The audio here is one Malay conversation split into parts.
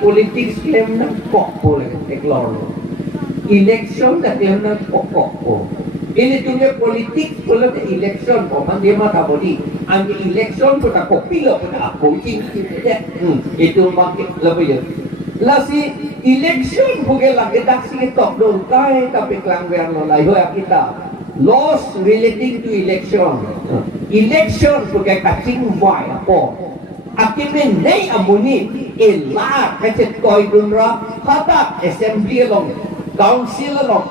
politik klaim ng pokpo ekloro. Election na klaim ng pokpo. Ini tunggak politik kalau ke election orang dia mata bodi. Ang election tu tak kopilo pun aku cincin saja. Itu makin lebih je. Lasi election bukan lagi dak sikit top dong kai tapi kelanggar lo lai hoya kita. Laws relating to election. Election bukan kacing buai apa. Akhirnya nei amuni elah kacet koi dunra kata assembly long council long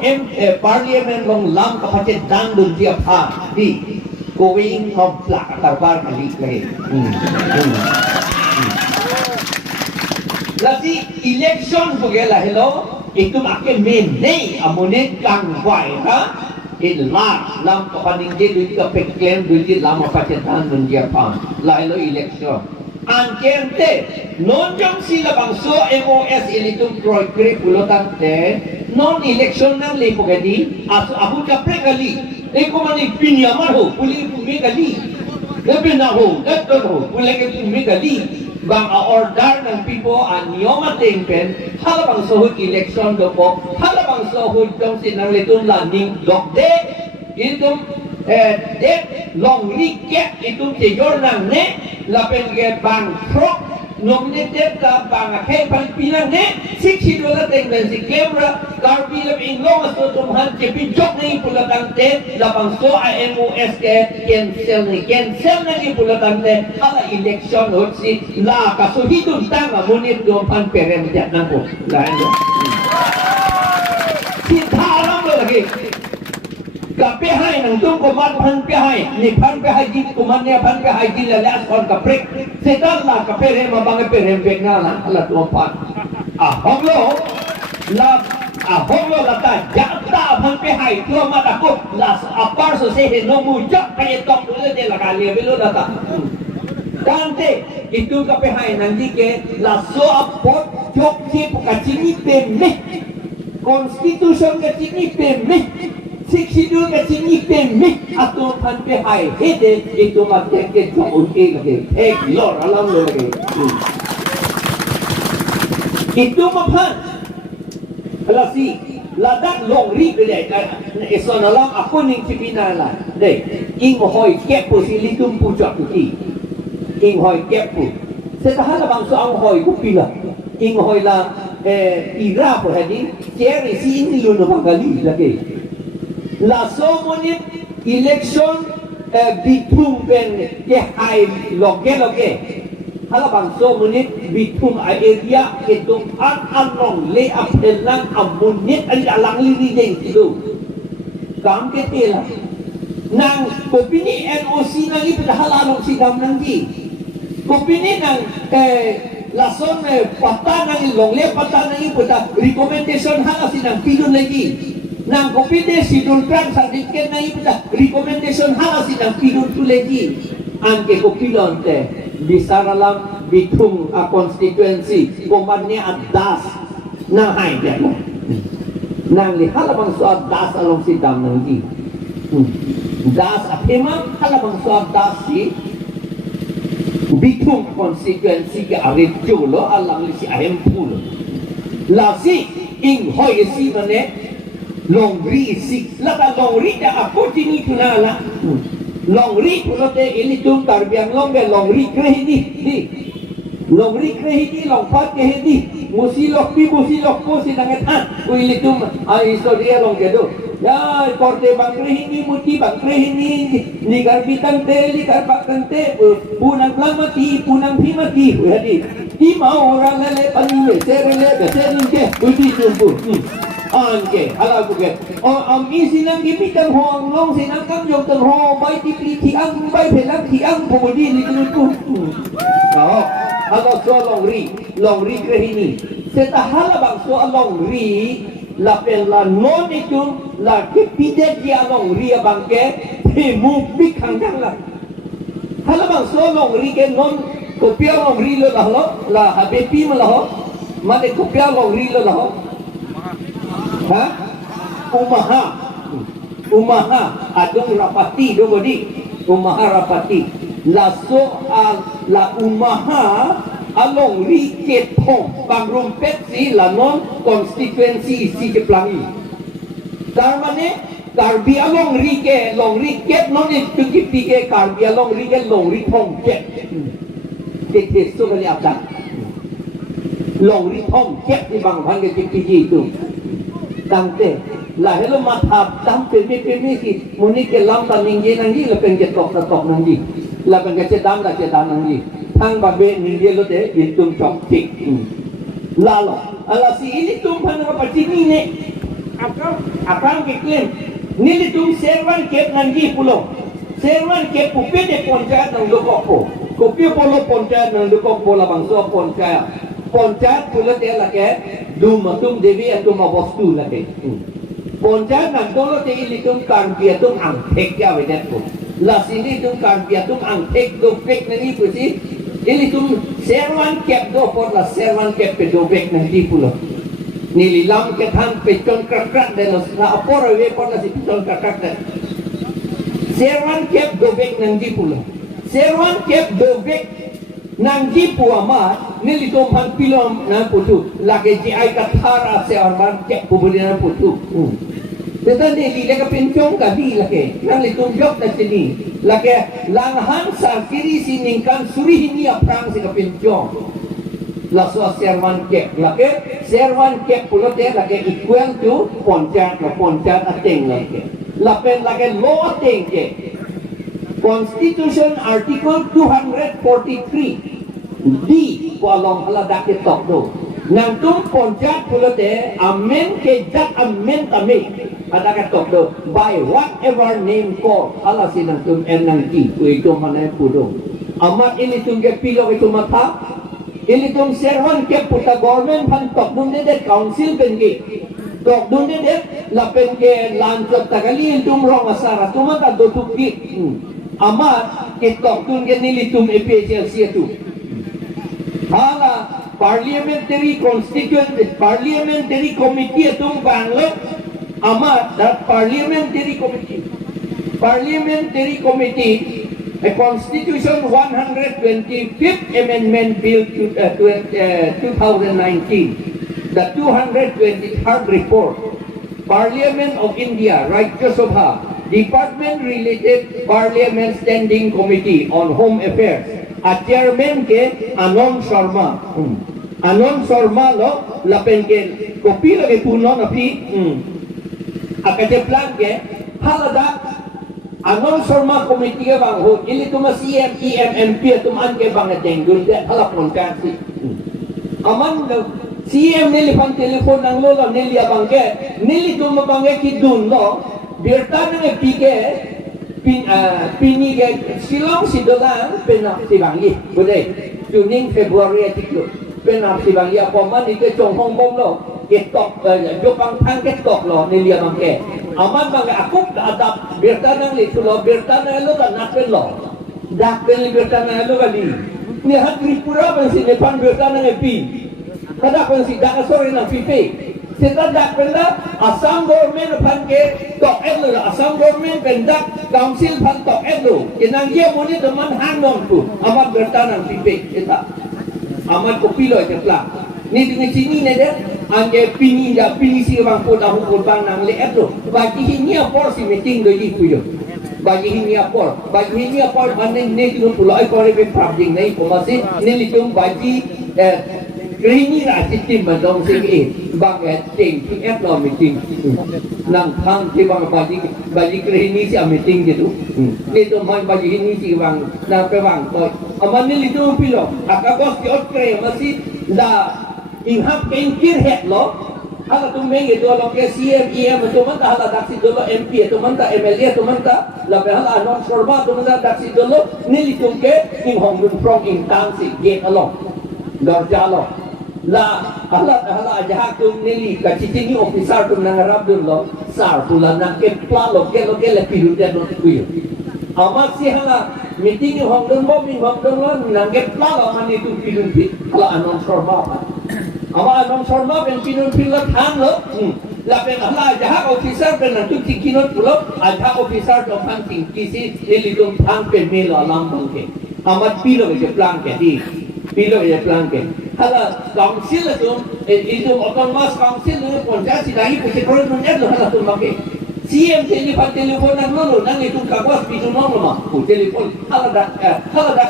parliament long lam kapacit dan dun dia pa di going of plak tarbar kali lagi. Lagi election bugela hello itu makin main nei amuni kang wai ha ilah lam kapaning dia dun dia peklaim dun dia lam kapacit dan dun dia pa lailo election angkente nonjong sila bangso MOS ilitung proyek pulutan te non election nang lepo gadi aku capre kali eko mani pinyaman ho puli pumi kali gabi na ho gaton ho puli ke pumi kali bang order ng pipo an niyoma pen hala bangso ho election do po hala bangso ho jong sinang litong landing dok de itum det long liket itu tejor nang ne lapen ge bang prok nominated ka bang kay palpinang ne $60 teng ben si camera garbi lab in long aso tumhan ke pijok ni pulatan te lapang so MOS ke cancel na ni pulatan te hala election hot si la kasuhidun tanga munit do pan perem jat nang ko lain si thalam lagi kapehai nang tung kuman pan pehai ni pan pehai jin kuman ni pan pehai jin lalas kon kaprek setan la kapere mabang perem bekna la ala tu pan honglo la honglo la ta jata pan pehai tu mata ko la apar so se no mujak kaya tok tu de la kali belo data dante itu kapehai nang dike la so apot jok si pakacini pemme konstitusi kacini pemme $60 kacini pemme atau pan pehai hede itu makin ke jauh ke lor alam lo lagi itu mapan alasi ladak long ri beli eson alam aku ning cipina lah deh ing hoi kep posili tum pujak tu ing hoi kep pu setahala bangsa ang hoi ku pila ing hoi la ira po hadi ceri si ini lo no bangali lagi la somonit election bitum ben ke hai loge hala bang somonit bitum area ke tung an long le apelang amunit an alang li ding tu kam ke tela nang kopini NOC nang i pada long sidam nang di kopini nang lason patan nang long le patan nang i pada recommendation hala sinang pidun lagi nang kopide sidul kan sa diken na ipita recommendation hala sinang pidun tulegi angke kopilon te bisara lang bitung a constituency komannya adas na hai dia nang li hala bang so adas along sidam nang di das apema hala bang so adas si bitung constituency ke arit julo alang li si ahempul la si ing hoy si mane longri sik lata longri da aku tini kunala longri pulote ini tum tarbiang longge longri krehidi di longri krehidi longpat krehidi musilok po sinanget ini tum historia longge do ya korte bang krehidi muti bang krehidi ni garbitan te li karpakan te punang lamati punang himati jadi di mau orang lele panile serele beselun ke budi tumpu angke ala buke am isinang gimitan hoang long sinang kang jong teng ho bai ti ang bai pelang ti ang pumudi ni tu ala so long ri krehini seta hala bang so long ri la pela non itu la kepide dia long ri bang ke pemu pikang la hala bang so long ri ke non kopia long ri lo la habepi malaho mate kopia long ri lo ha umaha adong rapati do bodi umaha rapati la so la umaha along riket home bangrum petsi lanon constituency si jeplangi tarmane karbi along rike long riket non itu kipike karbi along rike long rik home ket tes so kali apa long rik home ket di bang bang ke kipiki itu dangte lah hello mathap dam pemi ki muni ke lam ta ningge nangi lepen ke tok nangi lepen ke cedam nangi thang ba be ningge lo te itum chok tik lalo ala si ini tum phana ka patini ne akang ke claim nili tum servan ke nangi pulo servan ke pupe de ponjat nang lokoko kopi polo ponjat nang lokoko la bangso ponjat pulo te la ke dum tum devi atum abostu la ke ponjat nang dolo te ini tum kan bia tum ang thek ya we det ko la sini tum kan bia tum ang thek do pek nani pusi ini tum servan kep do por la servan kep pe do pek nani pulo nili lam ke than pe ton krak de los na por we por la si ton krak de servan kep do pek nani pulo servan kep do pek nangji puama nili tum han pilom na putu lage ji ai kathara servan kep pubulina putu Tetapi di lega pencong kadi lagi, nang litung jok na sini, lagi langhan sa kiri siningkan suri ini aprang si kepencong. Laso servan kep, lagi servan kep pulo te lagi equal to poncat ateng lagi. Lapen lagi law ateng ke. Constitution Article 243 D ko along haladak ke tok do. Nang tum poncat pulo te amen ke jat amen kami. Ada katok do by whatever name called ala sinang tum enang ki itu mana pudo amat ini tum ke pilo itu mata ini tum servan ke puta government pan tok dun de council bengi tok dun de la pen ke lanjut tagali tum rong asara tum ta do tuki amat ke tok dun ke nili tum EPHLC itu hala parliamentary parliamentary committee tum banglo Amat that parliamentary committee a constitution 125th amendment bill to 2019 the 223rd report Parliament of India Rajya Sabha Department related Parliament Standing Committee on Home Affairs a chairman ke Anand Sharma lo lapen ke kopi lagi puno napi akadeplan ke halada Anand Sharma committee ke bang ho ili tuma CM EMMP tuman ke bang tenggul de halapon kasi aman CM nili pang telefon ng lolo nili abang ke nili tuma bang ke dun lo birta ng pike pini ke silong sidolang penap si bangi bude tuning February tiklo penap si bangi apa man itu chong hong bom lo ketok jopang tang ketok lo nilia mangke aman bang aku adap bertanang itu lo bertanang lo kan nakel lo dakel bertanang lo kali ni hat Tripura bang si Nepal bertanang epi kada bang si dak sore na pipe seta dak penda Assam government pan ke tok elo Assam government pendak council pan tok elo kinang ye moni teman hanon tu amat bertanang pipe eta amat kopilo jetla ni dengan sini ne dia anje pini si bang po dah hukul bang nang le eto bagi ini apa si meeting do di puyo bagi ini apa mana ne tu pulo ai kore be public nei ko masih ne litum bagi ini lah sistem bandong sini bang ting PF lo meeting nang thang si bang bagi ini si meeting gitu ni tu mai bagi ini si bang nang pe bang ko aman ne litum pilo akakos ki otre masih da inhap penkir het lo hala tumeng itu lo ke CM EM itu manta hala daksi dolo MP itu manta MLA itu manta la pe hala Anand Sharma itu manta daksi dolo nili tumke in hong dun from in tansi gate along darja lo la hala aja tum nili ka cicini officer tum nangarap dun lo sar pula na ke pla lo ke le piru de lo kuyo amat si hala meeting hong dun bo min hong dun lo nangke pla lo man itu piru pi hala Anand Sharma Ama Anand Sharma pen kinun pilat han lo, lapen ala jaha officer pen nanti kinun pulo, aja officer to panting kisi nilidum thang pen melo alam bangke. Amat pilo je plan ke di, pilo ya plan ke hala council tu itu autonomous council tu ponca si lagi punya kalau nanya tu hala tu make CM telefon nang lolo nang itu kawas pitu nong lama telefon hala dak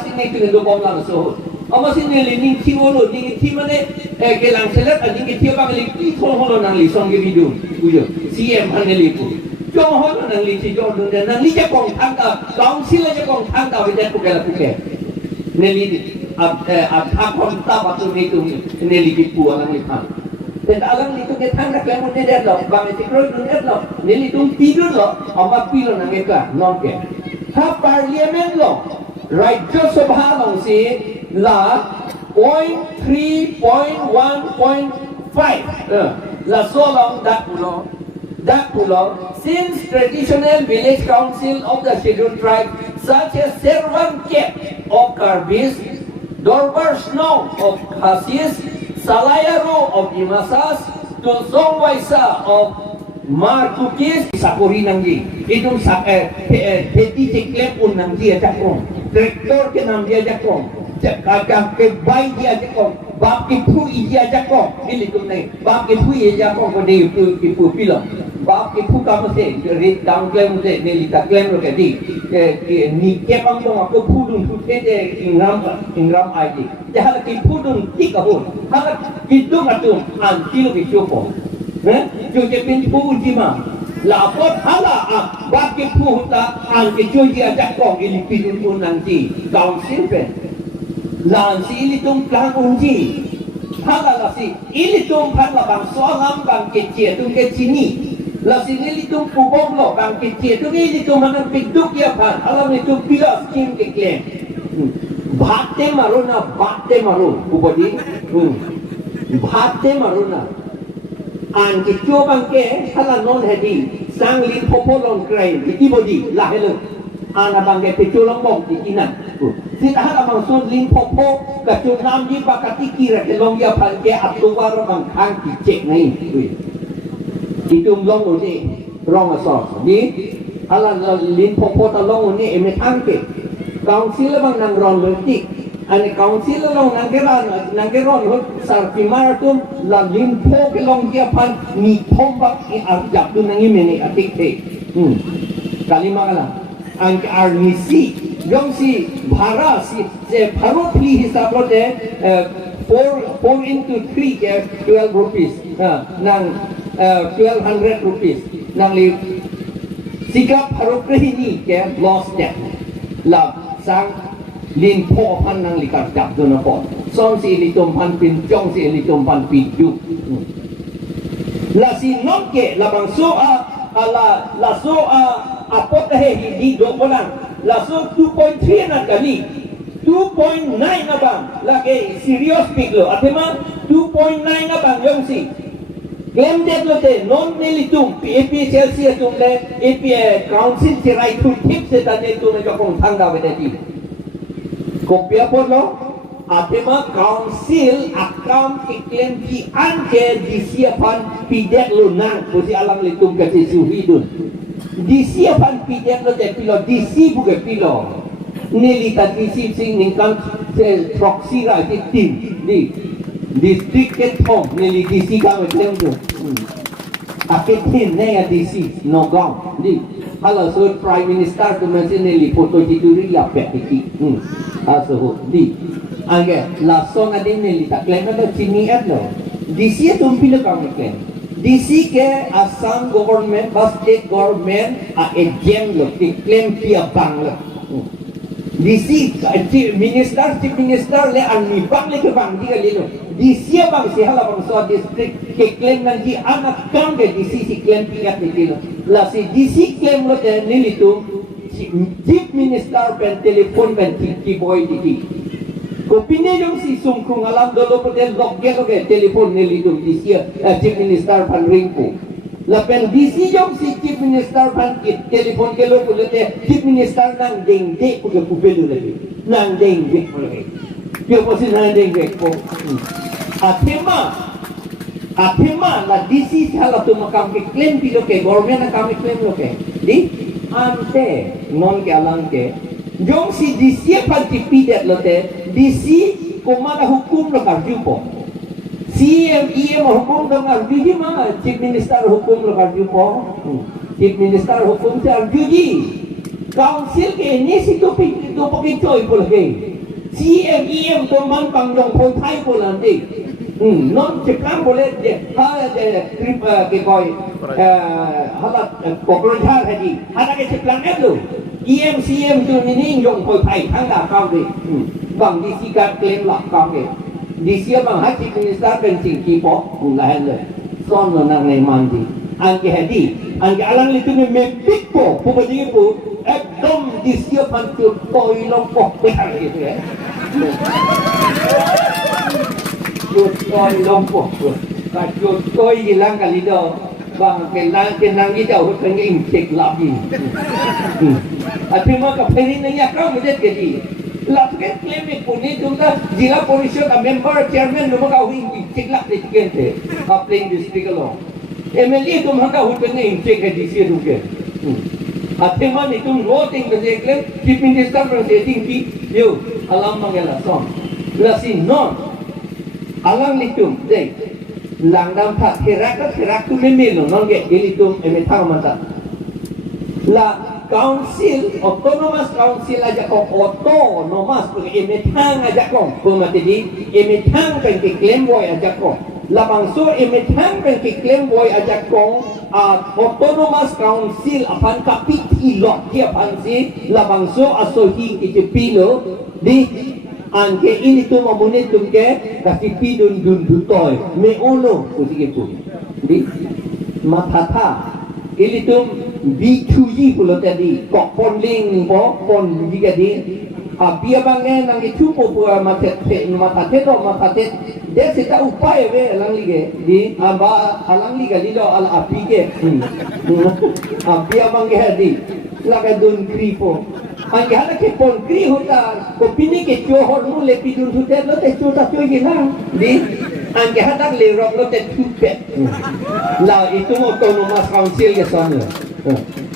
sini tu ndo bom lang so ama sini ning tiwolo ning timane gelang selat ning tiwang li pitu holo nang li song ge video ujo CM haneli pu jong holo nang li si jong nang li ja kong thang da council ja kong thang da be ku gela ku ke neli kon ta ba tu ni tu neli ki pu alang li phang dan alang li tu ke thang da klem ne det lo bang ti kro tu det lo neli tu tidur lo ama pilo nang ke ka non ke ha parliament lo right Joseph Halong si la 0.3.1.5 la so long that pulau since traditional village council of the scheduled tribe such as Servan Kep of Karbis, Dorbar Snow of Khasis, Salayaro of Imasas, Tulsong Waisa of Markukis, Sakuri Nangji. Itu peti ceklep pun Nangji aja kong, traktor ke Nangji aja kong, kakak ke bayi dia aja kong, bap ke pu dia aja kong. Ini tu ni, bap ke pu aja kong kau ni pu pilon. Bap ke pu kamu se, red down claim se, ni lita claim lo ke di, ni ke pangkong aku pu dun tu te ingram aja. Jangan ke pu dun tiga hol, kalau itu ngatum anti lo ke cukup. Cuci pintu jima, lapor hala bagi puhuta angke cuci ajak kong ini pintu nanti council pen, lansi ini tum plan unji, hala lasi ini tum plan labang soalam bang kecil tum kecini, lasi ini tum pubong lo bang kecil tum ini tum mana pintu kia pan, alam itu bila skim keklen, bate maruna ubadi, bate maruna. An ke coba ke hala non hedi sang lin popolon krai di ibodi lah hello ana bangke pecolong bom di inan sit hala mang son lin popo ka chu nam ji bakati kira ke long ya phan ke atuwar bang khang ki cek nai di tum long ni rong aso ni hala lin popo ta long ni em thang ke council bang nang ron lertik ane council long nanggeron sarpimar tum la limpo ke long dia pan ni tombak ni arjak tu nangi meni atik te kalima kala ang arnisi yong si bhara si se bharo pli hisab lo de 4 into 3 ke 12 rupees nang 1200 rupees nang li sikap bharo pli ni ke lost debt la sang lin po pan nang likat jap do na po song si litom pan pin jong si litom pan pi ju la si non ke la bang so la so apot he di do polang la so 2.3 na kali 2.9 na bang la ke serious big lo atema 2.9 na bang yong si claim det lo te non nilitum ap celsius tum le ap council ti right to tip se ta ne tu na kong thang da we ti kopia pun lo, apema council akan iklim di anke disiapan pidet lo nang, pusi alam litum kasi suhidun. Disiapan pidet lo te pilo, disi bukan pilo. Nilita disi sing ningkang se proxira di tim di district ke tom nili disi kang macam tu. Akit tim ne ya disi nogong di. Kalau so prime minister tu macam nili foto jiduri ya pek iki. Aso di angge la song adin ne lita claim ada chini adlo DC tumpi le kam claim DC ke Assam government bas state government a agent lo claim pia bang lo DC chief minister le ani bang le ke bang dia le lo DC bang si hala bang so district ke claim nan di anak kam ke DC si claim pia ke lo la si DC claim lo te ne litu chief minister pen telefon pen ki boy di ko pine jong si sungkung alam dolo petel log ge telefon ne lidum di sia chief minister pan ringko la pen di si jong si chief minister pan telefon ke lo kulete chief minister nang ding de ku ke pupelu lagi nang ding de ko lagi pio posi nang ding de ko atema la di si hala tu makam ke claim pilo ke government na kam claim lo ke di ante non ke alang ke jong si DC pan tipidet lo te DC kumana hukum lo karjupo. CM, EM hukum lo karjuji mana? Chief Minister hukum lo karjupo. Chief Minister hukum se karjuji. Council ke ini situ pakai coy pula ke. CM, EM tu man pangjong pun thai pula nanti. Non ciplang boleh trip ke koi halat kokrojal haji. Ada ke ciplang itu. EM, CM tu ni jong pun thai thang dah kau deh. Bang di sikat claim lah kau deh. Di siapa bang haji minister kencing kipo mulahan le. Son lo nang nai mandi. Angke hadi, angke alang itu ni mepik po, pupadi po. Ekdom di siapa tu koi lompok behar gitu ya. Koi lompok, kalau koi hilang kali tu, bang kenang kita harus kena incek lagi. Tapi mak kapten ni ya kau mesti jadi. Lakukan claim pun ni juga jila polisi ka member chairman lumang kau incek lagi dikente. Kapten district lo. MLA tu mak kau kena incek di sini juga. Ateman itu voting berjekle, chief minister berjekting ki, yo alam mangela son. Lasi non, alang litum, deh, langdam tak kerak tu memelo, non ke, litum emetang mata. La council, autonomous council aja kong autonomous, pergi emetang aja kong, pemati di emetang kan ke claim boy aja kong. La bangso emetang kan ke claim boy aja kong. Autonomous Council apan kapiti lot dia pansi labangso asohi itipilo di angke ini tu mamunit tumke kasi pidun dun dutoy me ono usige pu di matata ini tum B2G pulo tadi kok ponling po pon juga di biar bangen nang itu po matate dia sita upaya be alang lige di aba alang liga di do ala api ke biar bangen di laga dun kripo angge hala ke pon kri hota ko pini ke johor nu le pidun hotel lo te chuta choi gilang di angge hala le rock lo te tupe la itu autonomous council ke sana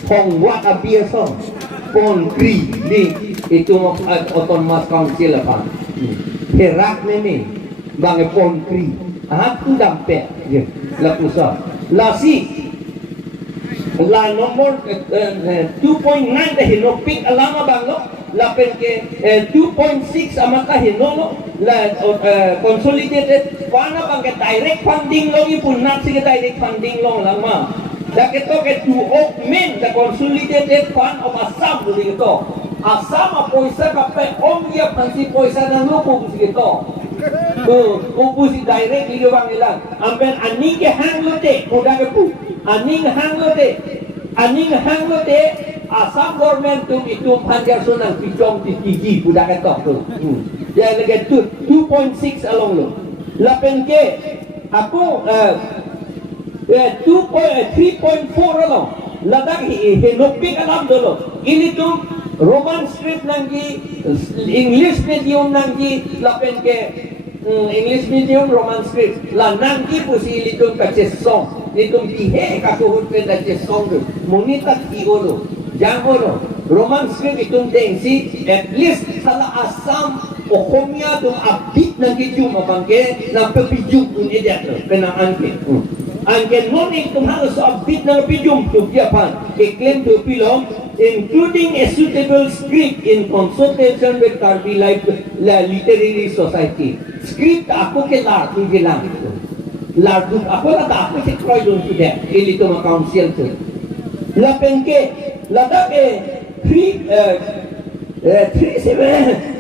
hong wat abia so pon kri di itu autonomous council apa herak neme bang pon kri tu dampe je la pusat la si la nomor 2.9 dah hinopik alama bang lo la pen ke 2.6 amaka hinolo la consolidated fund bang ke direct funding lo ipun nat sige direct funding lo lama dah keto ke to augment the consolidated fund of Assam dulu keto Assam poisa kape om dia pansi poisa dan lupa busi kita. Busi direct liga bang ilang. Ambil aning ke hang lote, mudah ke pu. Aning hang lote, Assam government tu itu panjar sunang picong tiki mudah ke tok tu. Dia lagi tu 2.6 along lo. Lapen ke aku 3.4 along. Ladak hinupik alam dulu. Ini tu Roman script nangi English medium nangi lapen ke English medium Roman script la nangi pusi litun kace song litun bihe kakuhut pe dace song monita tiolo jangolo Roman script itun densi at least sala Assam Okomia dum abit nangi cuma bangke na pepijum un edat kena angke angke noni tum harus abit na pepijum tu dia pan claim tu pilom including a suitable script in consultation with Karbi Life Literary Society. Script aku ke lar tu bilang itu. Lar tu aku lah aku se try don tu deh. Ini tu council tu. La penke la ke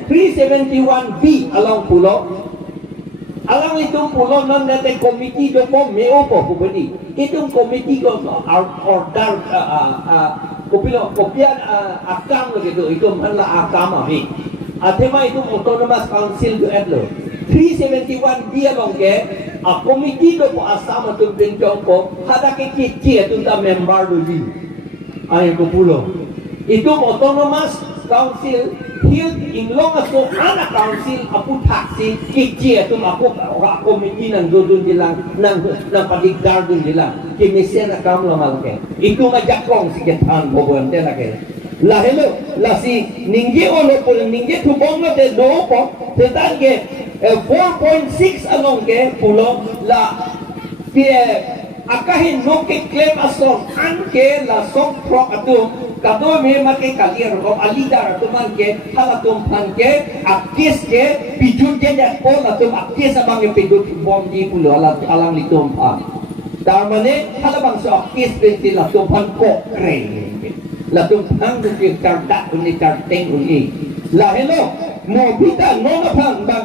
371B along pulau. Alang itu pulau non nete komiti joko meo po pupedi. Itu komiti ko order kopian akam begitu itu mana akam ami. Atema itu autonomous council tu adlo. 371 dia longke komiti tu po Assam tu bencong ko ada ke kecil tu ta member dulu. Ay ko pulo. Itu autonomous council hill inglong aso anak council apu taksi kecil tu aku komiti nang dudun dilang nang padigdar dun dilang. Kimisen akam lo malke. Itu ngajak kong si ketan bobuan te lake. La hello la si ningge olo pol ningge tu bongo te do po te tange 4.6 along ke pulau la dia akahin no ke claim ason an ke la song prok atu kado me ma ke kalier ro alidar tu man ke halatum pan ke akis ke pijun je dak ko la tu akis abang ke pijun bom di pulau la alang litum pa dar mane halabang so akis pentil la tu pan ko kre la tu pan ke kardak uni karteng uni la hello mo kita no pang bang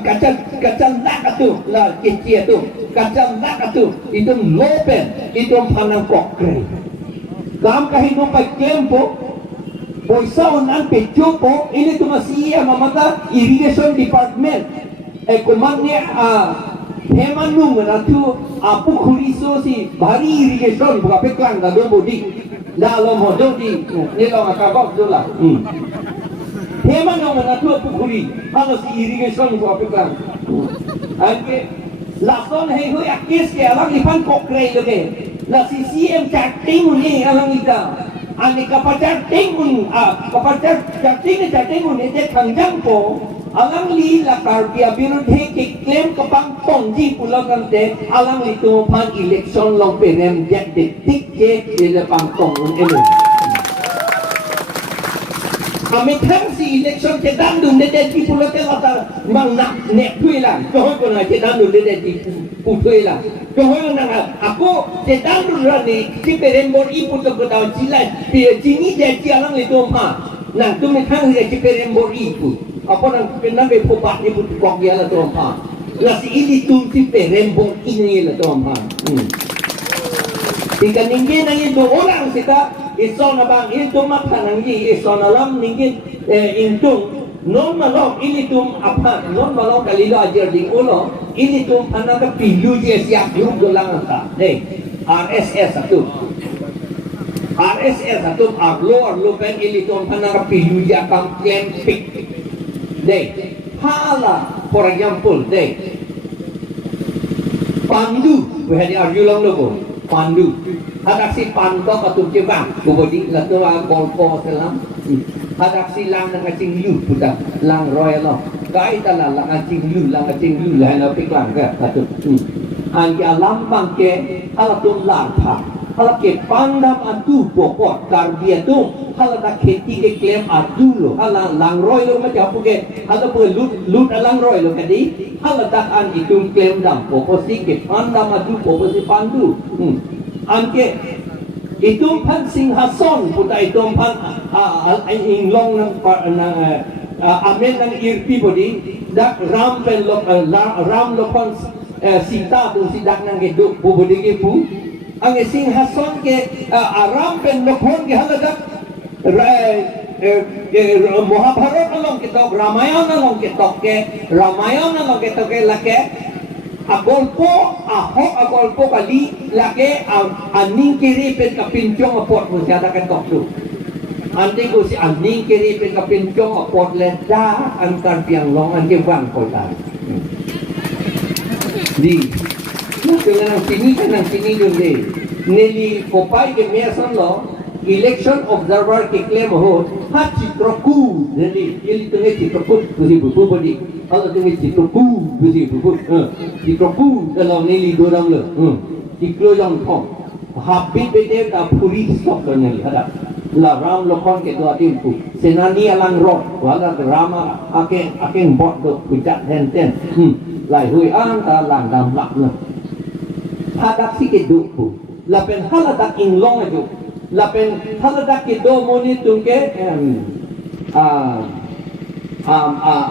kacan nak atu la kecil tu kacan nak atu itu lopen itu panang kokre dalam kehidupan tempo boisa onan pejopo ini tu masih mamata irrigation department komandnya hemanung natu apu kuriso si bari irrigation buka peklang da do bodi dalam hodo di ni lo akabak dola Heman yang menatua pukuli, kalau si irrigation buat apa? Angke, lason hei hui akis ke alang ipan kokre loke, la si CM chatting ni alang ita, ane kapacar tingun, kapacar chatting ni je kangjang po, alang li la karpia birut hei ke claim kapang tongji pulau kante, alang itu pan election long perem jet detik ke di depan tong elu. Kami kan si election cedan dun dede di pulau telata mang nak nek tui lah, kau kau nak cedan dun dede di putui lah, kau nak aku cedan dun rani si perembor ibu tu kau tahu jilat, dia jini dia jalan itu mah, nah tu mereka dia si perembor ibu, apa nak kenal bepobat ibu tu kau dia lah tu mah, lah si ini tu si perembor ini lah tu mah. Jika ninggin nangin dua orang kita iso na bang itu makan nanggi iso na lam ninggin intung non malok ini tum apa non malok kalilo ajar ding ulo ini tum anak pilu je siap yung gelang anta RSS satu arlo pen ini tum anak pilu je akan klempik hala for example pandu we had arju long logo pandu hadak si panto katum jebang bobodi la tu golpo selam hadak si lang na kacing yu puta lang royal kai tala lang kacing yu la na piklang ka katut ang alam bangke ala tum larpa ala ke pandam atu pokok karbia tu ala dak kheti ke claim adu lo ala lang royal ma japu ke ala pu lut lang royal kadi ala dak an itu claim dam pokok si ke pandam adu pokok si pandu angke itu pan singhason puta itu pan inglong nang amen nang irpi bodi dak ram pen ram lokon sita tu sidak nang geduk bodi ke pu angke singhason ke ram pen lokon ke haladak Mahabharata along kita Ramayana along kita ke lake agolpo kali lake aning kiri pen kapinchong apot mo siya kan tokso ante ko si aning kiri pen kapinchong apot leda ang karpiang long ang kibang ko tayo di nang sini dun di nili kopay ke meson lo election observer ke claim ho ha chitroku jadi ili tunge chitroku busi bubu bodi kalau tunge chitroku busi bubu chitroku dalam nili dorang le chiklo jong thong habit bede ta puri stop karne ada la ram lokon ke to atim pu senani alang rot wala rama ake bot do pujat ten lai hui an ta lang dam lak le hadak si ke du pu la pen haladak in long ajo lapen haladak ke do monit tungke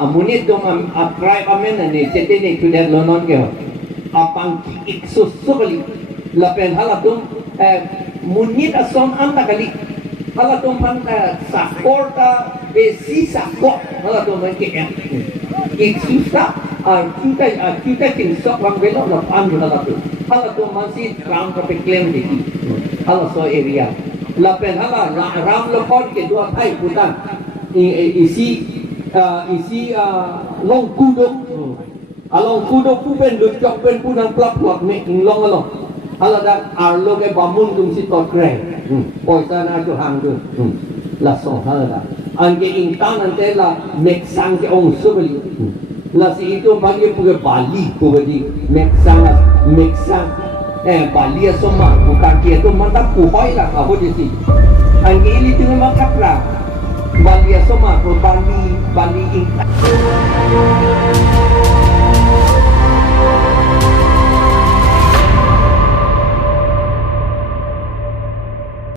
monit tung tribe amen ni setene tu dan lonon ke apang iksus sukali lapen halatung monit ason anta kali halatung panta sakorta besi sakot halatung ke iksusa kita kinsok lang belo la pandu halatung masih ram ka peklem di hala so area lapen hala ram lokon ke dua thai putan isi long kudok along kudok pupen duk pen punang plak me long along hala dak arlo ke bamun tum si tot kre poisa na tu hang tu la so hala dak angke intan ante la mek sang ke ong subali lah si itu bagi pergi Bali pergi Meksang Bali semua bukan dia tu mantap puhoi lah apa je sih angin ini tu memang kapra Bali semua Bali